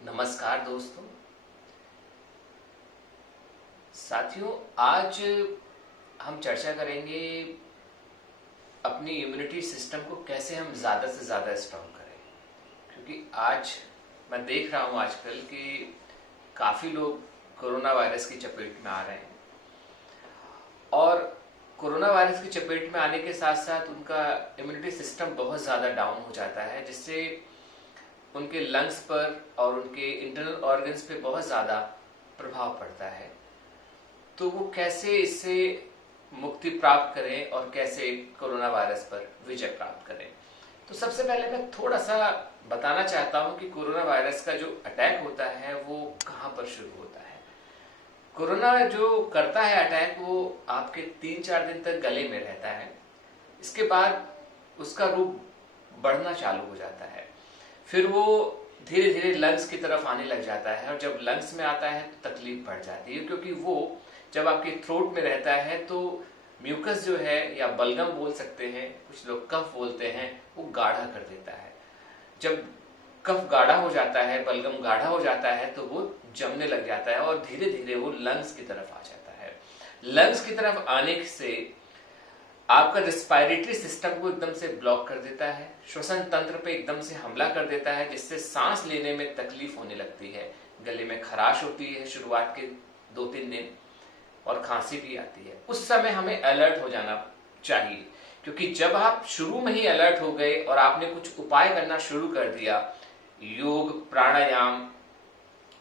नमस्कार दोस्तों। साथियों, आज हम चर्चा करेंगे अपनी इम्यूनिटी सिस्टम को कैसे हम ज़्यादा से ज़्यादा स्ट्रॉन्ग करें। क्योंकि आज मैं देख रहा हूँ आजकल कि काफ़ी लोग कोरोना वायरस की चपेट में आ रहे हैं और कोरोना वायरस की चपेट में आने के साथ साथ उनका इम्यूनिटी सिस्टम बहुत ज़्यादा डाउन हो जाता है, जिससे उनके लंग्स पर और उनके इंटरनल ऑर्गन्स पे बहुत ज़्यादा प्रभाव पड़ता है। तो वो कैसे इससे मुक्ति प्राप्त करें और कैसे कोरोना वायरस पर विजय प्राप्त करें। तो सबसे पहले मैं थोड़ा सा बताना चाहता हूं कि कोरोना वायरस का जो अटैक होता है वो कहां पर शुरू होता है। कोरोना जो करता है अटैक, वो आपके 3-4 दिन तक गले में रहता है। इसके बाद उसका रूप बढ़ना चालू हो जाता है, फिर वो धीरे धीरे लंग्स की तरफ आने लग जाता है और जब लंग्स में आता है तो तकलीफ बढ़ जाती है, क्योंकि वो जब आपके थ्रोट में रहता है तो म्यूकस जो है, या बलगम बोल सकते हैं, कुछ लोग कफ बोलते हैं, वो गाढ़ा कर देता है। जब कफ गाढ़ा हो जाता है, बलगम गाढ़ा हो जाता है, तो वो जमने लग जाता है और धीरे धीरे वो लंग्स की तरफ आ जाता है। लंग्स की तरफ आने से आपका रेस्पिरेटरी सिस्टम को एकदम से ब्लॉक कर देता है, श्वसन तंत्र पे एकदम से हमला कर देता है, जिससे सांस लेने में तकलीफ होने लगती है, गले में खराश होती है शुरुआत के 2-3 दिन, और खांसी भी आती है। उस समय हमें अलर्ट हो जाना चाहिए, क्योंकि जब आप शुरू में ही अलर्ट हो गए और आपने कुछ उपाय करना शुरू कर दिया, योग, प्राणायाम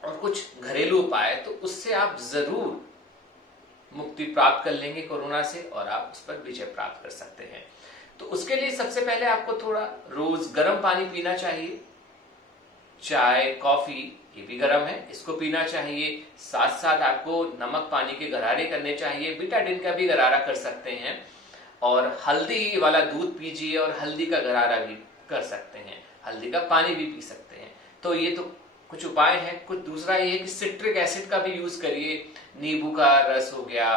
और कुछ घरेलू उपाय, तो उससे आप जरूर मुक्ति प्राप्त कर लेंगे कोरोना से और आप उस पर विजय प्राप्त कर सकते हैं। तो उसके लिए सबसे पहले आपको थोड़ा रोज गर्म पानी पीना चाहिए। चाय, कॉफी, ये भी गर्म है, इसको पीना चाहिए। साथ साथ आपको नमक पानी के गरारे करने चाहिए, बीटाडिन का भी गरारा कर सकते हैं, और हल्दी वाला दूध पीजिए और हल्दी का गरारा भी कर सकते हैं, हल्दी का पानी भी पी सकते हैं। तो ये तो कुछ उपाय हैं। कुछ दूसरा ये है कि सिट्रिक एसिड का भी यूज करिए। नींबू का रस हो गया,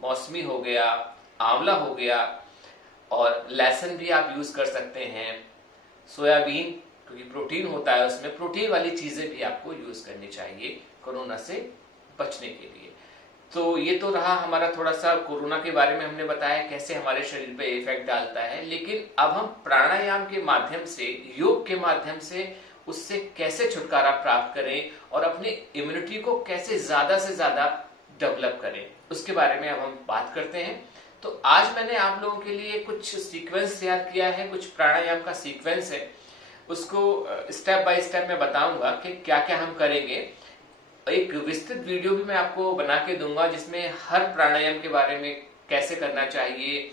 मौसमी हो गया, आंवला हो गया, और लहसुन भी आप यूज कर सकते हैं। सोयाबीन, क्योंकि प्रोटीन होता है उसमें, प्रोटीन वाली चीजें भी आपको यूज करनी चाहिए कोरोना से बचने के लिए। तो ये तो रहा हमारा थोड़ा सा कोरोना के बारे में, हमने बताया कैसे हमारे शरीर पे इफेक्ट डालता है। लेकिन अब हम प्राणायाम के माध्यम से, योग के माध्यम से उससे कैसे छुटकारा प्राप्त करें और अपनी इम्यूनिटी को कैसे ज्यादा से ज्यादा डेवलप करें, उसके बारे में अब हम बात करते हैं। तो आज मैंने आप लोगों के लिए कुछ सीक्वेंस तैयार किया है, कुछ प्राणायाम का सीक्वेंस है, उसको स्टेप बाय स्टेप मैं बताऊंगा कि क्या क्या हम करेंगे। एक विस्तृत वीडियो भी मैं आपको बना के दूंगा, जिसमें हर प्राणायाम के बारे में कैसे करना चाहिए,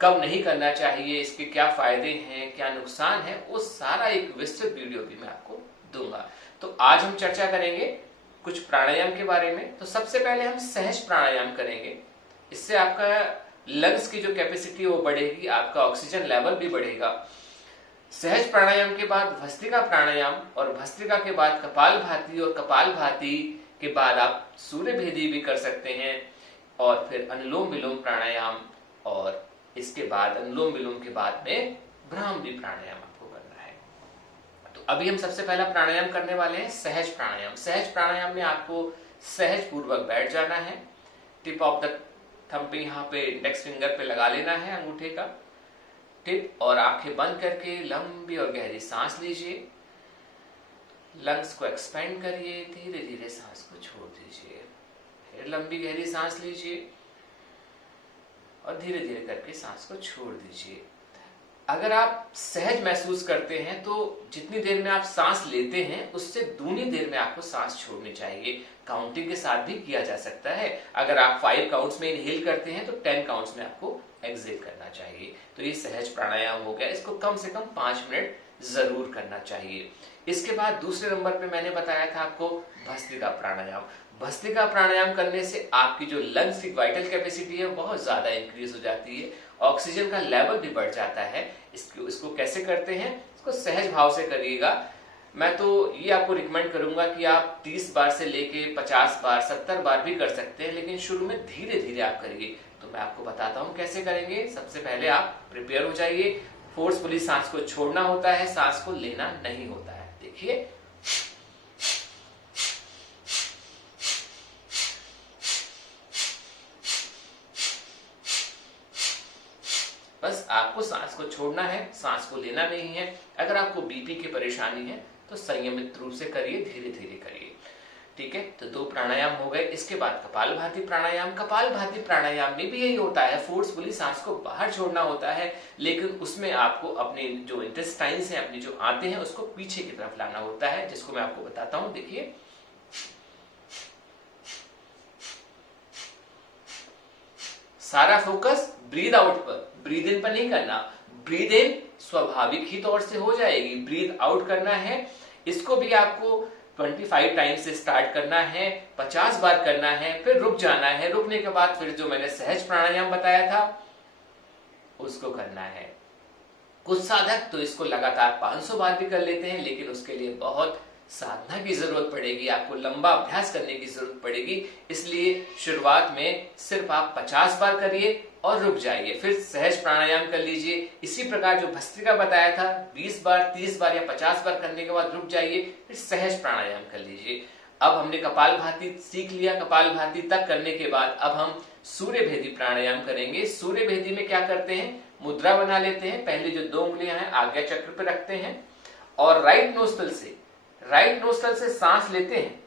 कब नहीं करना चाहिए, इसके क्या फायदे हैं, क्या नुकसान है, वो सारा एक विस्तृत वीडियो भी मैं आपको दूंगा। तो आज हम चर्चा करेंगे कुछ प्राणायाम के बारे में। तो सबसे पहले हम सहज प्राणायाम करेंगे। इससे आपका लंग्स की जो कैपेसिटी वो बढ़ेगी, आपका ऑक्सीजन लेवल भी बढ़ेगा। सहज प्राणायाम के बाद भस्त्रिका प्राणायाम, और भस्त्रिका के बाद कपालभाति, और कपालभाति के बाद आप सूर्यभेदी भी कर सकते हैं, और फिर अनुलोम विलोम प्राणायाम, और इसके बाद अनुलोम विलोम के बाद में भ्रामरी प्राणायाम आपको करना है। तो अभी हम सबसे पहला प्राणायाम करने वाले हैं सहज प्राणायाम। सहज प्राणायाम में आपको सहज पूर्वक बैठ जाना है। टिप ऑफ द थंब पे, यहाँ पे इंडेक्स फिंगर पे लगा लेना है अंगूठे का टिप, और आंखें बंद करके लंबी और गहरी सांस लीजिए। लंग्स को एक्सपेंड करिए, धीरे धीरे सांस को छोड़ दीजिए। फिर लंबी गहरी सांस लीजिए और धीरे धीरे करके सांस को छोड़ दीजिए। अगर आप सहज महसूस करते हैं तो जितनी देर में आप सांस लेते हैं उससे दूनी देर में आपको सांस छोड़नी चाहिए। काउंटिंग के साथ भी किया जा सकता है। अगर आप 5 काउंट्स में इनहेल करते हैं तो 10 काउंट्स में आपको एक्सहेल करना चाहिए। तो ये सहज प्राणायाम हो गया। इसको कम से कम 5 मिनट जरूर करना चाहिए। इसके बाद दूसरे नंबर पे मैंने बताया था आपको भस्त्रिका प्राणायाम। भस्त्रिका प्राणायाम करने से आपकी जो लंग्स की वाइटल कैपेसिटी है बहुत ज्यादा इंक्रीज हो जाती है, ऑक्सीजन का लेवल भी बढ़ जाता है। इसको कैसे करते हैं, इसको सहज भाव से करिएगा। मैं तो ये आपको रिकमेंड करूंगा कि आप 30 बार से लेके 50 बार, 70 बार भी कर सकते हैं, लेकिन शुरू में धीरे धीरे आप करिए। तो मैं आपको बताता हूं कैसे करेंगे। सबसे पहले आप प्रिपेयर हो जाइए। फोर्सफुली सांस को छोड़ना होता है, सांस को लेना नहीं होता है। देखिए, बस आपको सांस को छोड़ना है, सांस को लेना नहीं है। अगर आपको बीपी की परेशानी है तो संयमित रूप से करिए, धीरे धीरे करिए। ठीक है, तो 2 प्राणायाम हो गए। इसके बाद कपालभाति प्राणायाम। कपालभाति प्राणायाम में भी यही होता है, फोर्सफुली सांस को बाहर छोड़ना होता है, लेकिन उसमें आपको अपने जो इंटेस्टाइन्स हैं, अपनी जो आंतें हैं, उसको पीछे की तरफ लाना होता है, जिसको मैं आपको बताता हूं। देखिए, सारा फोकस ब्रीद आउट पर, ब्रीद इन पर नहीं करना। ब्रीद इन स्वाभाविक ही तौर से हो जाएगी, ब्रीद आउट करना है। इसको भी आपको 25 टाइम्स से स्टार्ट करना है, 50 बार करना है, फिर रुक जाना है। रुकने के बाद फिर जो मैंने सहज प्राणायाम बताया था उसको करना है। कुछ साधक तो इसको लगातार 500 बार भी कर लेते हैं, लेकिन उसके लिए बहुत साधना की जरूरत पड़ेगी, आपको लंबा अभ्यास करने की जरूरत पड़ेगी। इसलिए शुरुआत में सिर्फ आप 50 बार करिए और रुक जाइए, फिर सहज प्राणायाम कर लीजिए। इसी प्रकार जो भस्त्रिका बताया था, 20 बार, 30 बार या 50 बार करने के बाद रुक जाइए, फिर सहज प्राणायाम कर लीजिए। अब हमने कपालभाति सीख लिया। कपालभाति तक करने के बाद अब हम सूर्य भेदी प्राणायाम करेंगे। सूर्य भेदी में क्या करते हैं, मुद्रा बना लेते हैं। पहले जो 2 उंगलियां हैं आज्ञा चक्र पे रखते हैं और राइट नोस्ट्रल से सांस लेते हैं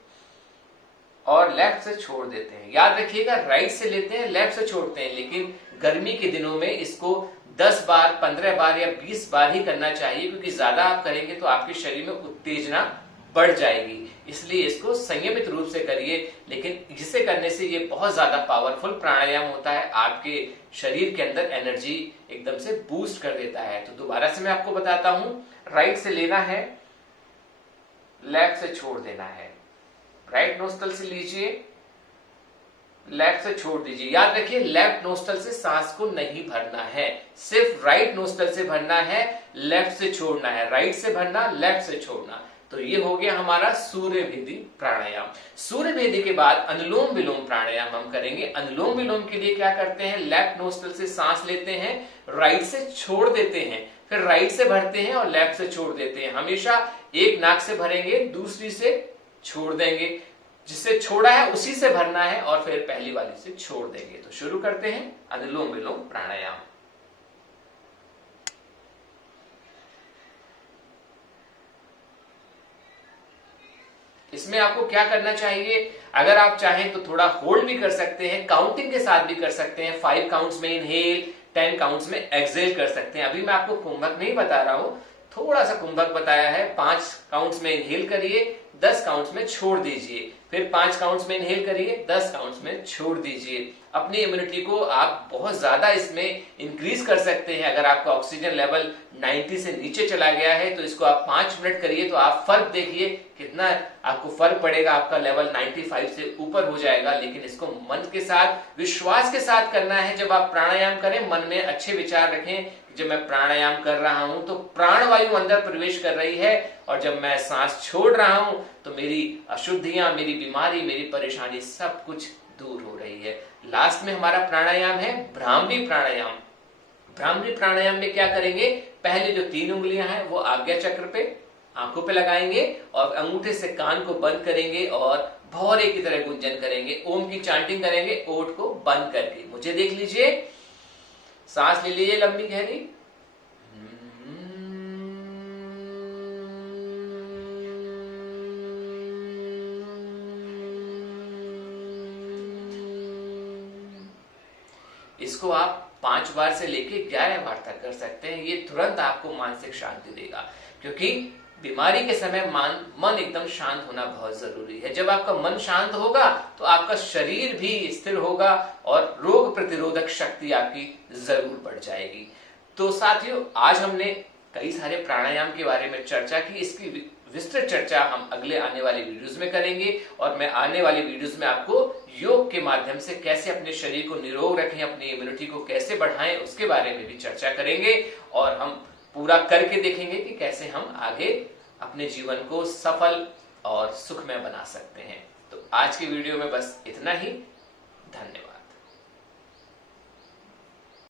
और लेफ्ट से छोड़ देते हैं। याद रखिएगा, राइट से लेते हैं, लेफ्ट से छोड़ते हैं, लेकिन गर्मी के दिनों में इसको 10 बार, 15 बार या 20 बार ही करना चाहिए, क्योंकि ज्यादा आप करेंगे तो आपके शरीर में उत्तेजना बढ़ जाएगी। इसलिए इसको संयमित रूप से करिए, लेकिन जिसे करने से ये बहुत ज्यादा पावरफुल प्राणायाम होता है, आपके शरीर के अंदर एनर्जी एकदम से बूस्ट कर देता है। तो दोबारा से मैं आपको बताता हूं, राइट से लेना है, लेफ्ट से छोड़ देना है। राइट नोस्ट्रल से लीजिए, लेफ्ट से छोड़ दीजिए। याद रखिए, लेफ्ट नोस्ट्रल से सांस को नहीं भरना है, सिर्फ राइट नोस्ट्रल से भरना है, लेफ्ट से छोड़ना है। राइट से भरना, लेफ्ट से छोड़ना। तो ये हो गया हमारा सूर्य भेदी प्राणायाम। सूर्य भेदी के बाद अनुलोम विलोम प्राणायाम हम करेंगे। अनुलोम विलोम के लिए क्या करते हैं, लेफ्ट नोस्ट्रल से सांस लेते हैं, राइट से छोड़ देते हैं, फिर राइट से भरते हैं और लेफ्ट से छोड़ देते हैं। हमेशा एक नाक से भरेंगे, दूसरी से छोड़ देंगे। जिससे छोड़ा है उसी से भरना है और फिर पहली वाली से छोड़ देंगे। तो शुरू करते हैं अनुलोम विलोम प्राणायाम। इसमें आपको क्या करना चाहिए, अगर आप चाहें तो थोड़ा होल्ड भी कर सकते हैं, काउंटिंग के साथ भी कर सकते हैं। 5 काउंट्स में इनहेल, 10 काउंट्स में एक्सहेल कर सकते हैं। अभी मैं आपको कुंभक नहीं बता रहा हूं, थोड़ा सा कुंभक बताया है। 5 काउंट्स में इनहेल करिए, 10 काउंट्स में छोड़ दीजिए, फिर 5 काउंट्स में इनहेल करिए, 10 काउंट्स में छोड़ दीजिए। अपनी इम्यूनिटी को आप बहुत ज्यादा इसमें इंक्रीज कर सकते हैं। अगर आपका ऑक्सीजन लेवल 90 से नीचे चला गया है तो इसको आप 5 मिनट करिए, तो आप फर्क देखिए कितना आपको फर्क पड़ेगा। आपका लेवल 95 से ऊपर हो जाएगा। लेकिन इसको मन के साथ, विश्वास के साथ करना है। जब आप प्राणायाम करें, मन में अच्छे विचार रखें, जब मैं प्राणायाम कर रहा हूं तो प्राणवायु अंदर प्रवेश कर रही है, और जब मैं सांस छोड़ रहा हूं तो मेरी अशुद्धियां, मेरी बीमारी, मेरी परेशानी सब कुछ दूर हो रही है। लास्ट में हमारा प्राणायाम है भ्रामरी प्राणायाम। भ्रामरी प्राणायाम में क्या करेंगे, पहले जो 3 उंगलियां हैं वो आज्ञा चक्र पे, आंखों पे लगाएंगे और अंगूठे से कान को बंद करेंगे और भौरे की तरह गुंजन करेंगे, ओम की चांटिंग करेंगे, ओठ को बंद करके। मुझे देख लीजिए, सांस ले लीजिए लंबी गहरी, इसको आप 5 बार से लेके 11 बार तक कर सकते हैं। ये तुरंत आपको मानसिक शांति देगा, क्योंकि बीमारी के समय मन एकदम शांत होना बहुत जरूरी है। जब आपका मन शांत होगा तो आपका शरीर भी स्थिर होगा और रोग प्रतिरोधक शक्ति आपकी जरूर बढ़ जाएगी। तो साथियों, आज हमने कई सारे प्राणायाम के बारे में चर्चा की। इसकी विस्तृत चर्चा हम अगले आने वाले वीडियोस में करेंगे, और मैं आने वाले वीडियोस में आपको योग के माध्यम से कैसे अपने शरीर को निरोग रखें, अपनी इम्यूनिटी को कैसे बढ़ाएं, उसके बारे में भी चर्चा करेंगे। और हम पूरा करके देखेंगे कि कैसे हम आगे अपने जीवन को सफल और सुखमय बना सकते हैं। तो आज की वीडियो में बस इतना ही। धन्यवाद।